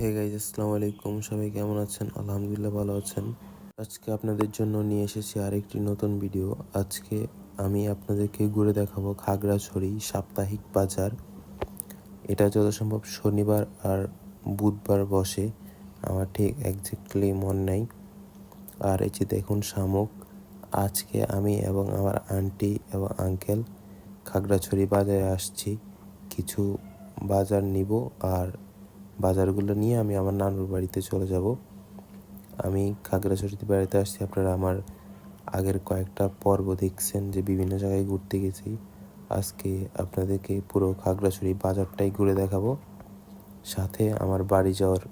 Hey guys আসসালামু আলাইকুম সবাই কেমন আছেন? আলহামদুলিল্লাহ ভালো আছেন। আজকে আপনাদের জন্য নিয়ে এসেছি আরেকটি নতুন ভিডিও আজকে আমি আপনাদেরকে ঘুরে দেখাবো খাগড়াছড়ি সাপ্তাহিক বাজার। এটা যত সম্ভব শনিবার আর বুধবার বসে। আমার ঠিক একজ্যাক্টলি মন নাই। আর এই যে দেখুন শামুক। আজকে আমি এবং আমার আন্টি এবং আঙ্কেল খাগড়াছড়ি বাজারে আসছি। কিছু বাজার নিব আর বাজারগুলো নিয়ে আমি আমার নানুর বাড়িতে চলে যাব। আমি খাগড়াছড়িতে বেড়াতে আসছি। আপনারা আমার আগের কয়েকটা পর্ব দেখছেন যে বিভিন্ন জায়গায় ঘুরতে গেছি। আজকে আপনাদেরকে পুরো খাগড়াছড়ি বাজারটাই ঘুরে দেখাবো। সাথে আমার বাড়ি যাওয়ার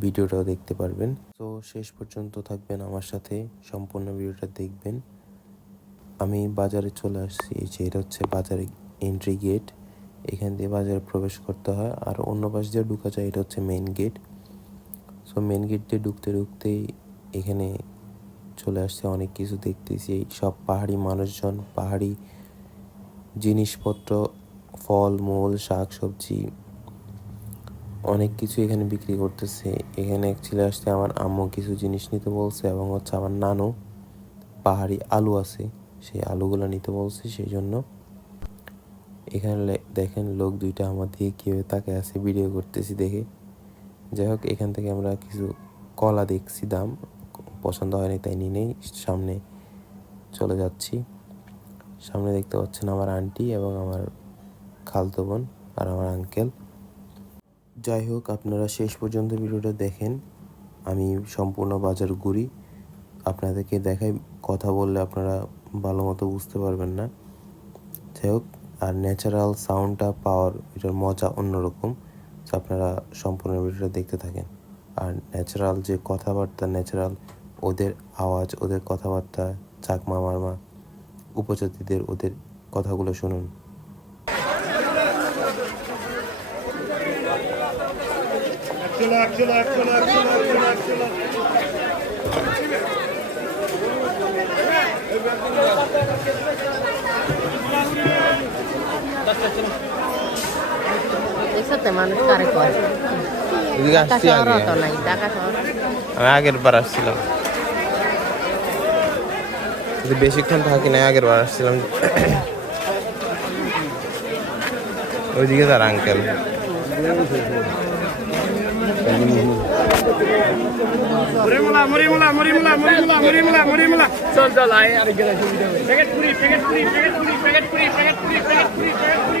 ভিডিওটাও দেখতে পারবেন। তো শেষ পর্যন্ত থাকবেন আমার সাথে, সম্পূর্ণ ভিডিওটা দেখবেন। আমি বাজারে চলে আসছি। এই যে এটা হচ্ছে বাজারে এন্ট্রি গেট এখান দিয়ে বাজারে প্রবেশ করতে হয়। আর অন্য পাশ দিয়ে ঢুকা যায়, এটা হচ্ছে main gate so main gate দিয়ে ঢুকতে, ঢুকতেই এখানে চলে আসছে অনেক কিছু দেখতেছি। সব পাহাড়ি মানুষজন, পাহাড়ি জিনিসপত্র, ফল, মূল শাক সবজি অনেক কিছু এখানে বিক্রি করতেছে। এখানে অ্যাকচুয়ালি আসতে আমার আম্মু কিছু জিনিস নিতে বলছে এবং হচ্ছে আমার নানু পাহাড়ি আলু আছে, সেই আলুগুলো নিতে বলছে, সেই জন্য এখানে দেখেন লোক দুইটা আমার দিকে কীভাবে তাকে আছে ভিডিও করতেছি দেখে। যাই হোক এখান থেকে আমরা কিছু কলা দেখছি, দাম পছন্দ হয়নি, তাই নিয়ে নেই। সামনে চলে যাচ্ছি। সামনে দেখতে পাচ্ছেন আমার আন্টি এবং আমার খালতো বোন আর আমার আঙ্কেল যাই হোক আপনারা শেষ পর্যন্ত ভিডিওটা দেখেন। আমি সম্পূর্ণ বাজার ঘুরি। আপনাদেরকে দেখাই, কথা বললে আপনারা ভালো মতো বুঝতে পারবেন না। যাই হোক আর ন্যাচারাল সাউন্ডটা পাওয়ার এটার মজা অন্যরকম তো আপনারা সম্পূর্ণ ভিডিওটা দেখতে থাকেন আর ন্যাচারাল যে কথাবার্তা ন্যাচারাল ওদের আওয়াজ ওদের কথাবার্তা চাকমা মারমা উপজাতিদের ওদের কথাগুলো শুনুন একশো একশো আমি আগের বার আসছিলাম। বেশিক্ষণ থাকি না আগের বার আসছিলাম। ওইদিকে তার আঙ্কেল মরিমুলা মরিমুলা মরিমুলা মরিমুলা মরিমুলা মরিমুলা চল চল আয় আরে গেলে সুবিধা হবে packet puri packet puri packet puri packet puri packet puri packet puri packet puri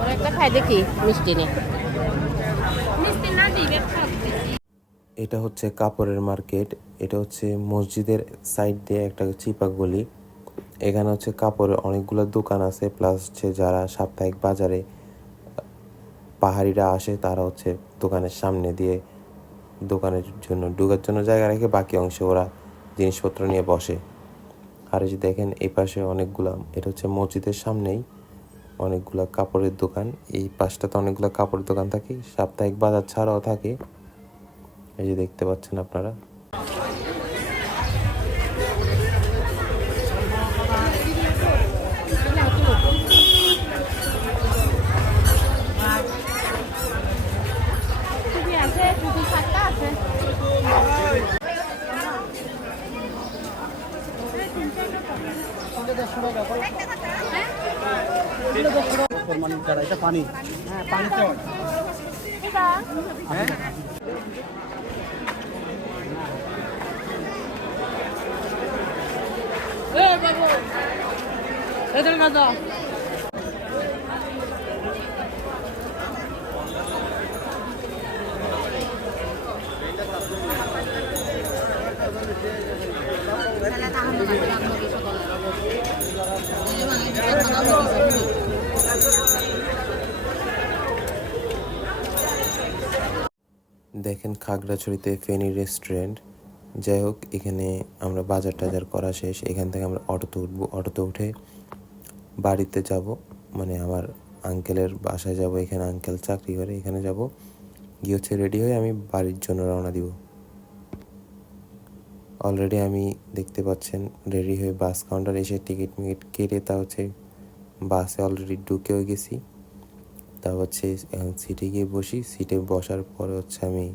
ওর একটা খাই দেখি মিষ্টি. এটা হচ্ছে কাপড়ের মার্কেট এটা হচ্ছে মসজিদের সাইড দিয়ে একটা চিপা গলি। এখানে হচ্ছে কাপড়ের অনেকগুলো দোকান আছে প্লাস হচ্ছে যারা সাপ্তাহিক বাজারে পাহাড়িরা আসে তারা হচ্ছে দোকানের সামনে দিয়ে দোকানের জন্য ঢুকার জন্য জায়গা রেখে বাকি অংশে ওরা জিনিসপত্র নিয়ে বসে। আর এই যে দেখেন এই পাশে অনেকগুলা এটা হচ্ছে মসজিদের সামনেই। অনেকগুলা কাপড়ের দোকান। এই পাশটাতে অনেকগুলো কাপড়ের দোকান থাকে। সাপ্তাহিক বাজার ছাড়াও থাকে। এই যে দেখতে পাচ্ছেন আপনারা। এটা পানি হ্যাঁ পানি তো Ika. Eh, babu. Edel দেখেন খাগড়াছড়িতে ফেনি রেস্টুরেন্ট যাই হোক, এখানে আমরা বাজার টাজার করা শেষ। এখান থেকে আমরা অটোতে উঠবো। অটোতে উঠে বাড়িতে যাব। মানে আমার আঙ্কেলের বাসায় যাব। এখানে আঙ্কেল চাকরি করে, এখানে যাব। গিয়ে হচ্ছে রেডি হয়ে আমি বাড়ির জন্য রওনা দিব। অলরেডি আমি দেখতে পাচ্ছেন রেডি হয়ে বাস কাউন্টার এসে টিকিট মিকিট কেটে তা হচ্ছে বাসে অলরেডি ঢুকেও গেছি। তা হচ্ছে সিটে গিয়ে বসি। সিটে বসার পর হচ্ছে আমি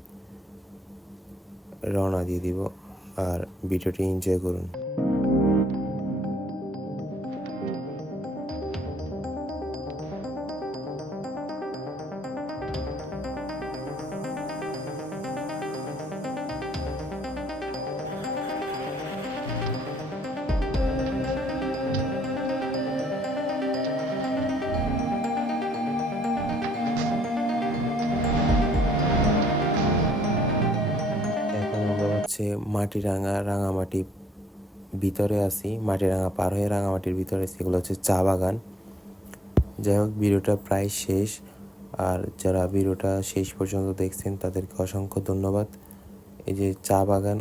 রওনা দিয়ে দিব। আর ভিডিওটি এনজয় করুন। হচ্ছে মাটিরাঙ্গা রাঙামাটি ভিতরে আছি মাটিরাঙ্গা পার হয়ে রাঙামাটির ভিতরে আছি, এগুলো হচ্ছে চা বাগান। যাই হোক, ভিডিওটা প্রায় শেষ। আর যারা ভিডিওটা শেষ পর্যন্ত দেখছেন, তাদেরকে অসংখ্য ধন্যবাদ। এই যে চা বাগান,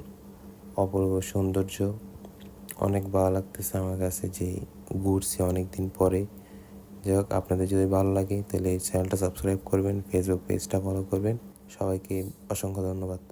অপূর্ব সৌন্দর্য। অনেক ভালো লাগতেছে আমার কাছে যে ঘুরছি অনেক দিন পরে। যাই হোক, আপনাদের যদি ভালো লাগে, তাহলে চ্যানেলটা সাবস্ক্রাইব করবেন ফেসবুক পেজটা ফলো করবেন। সবাইকে অসংখ্য ধন্যবাদ।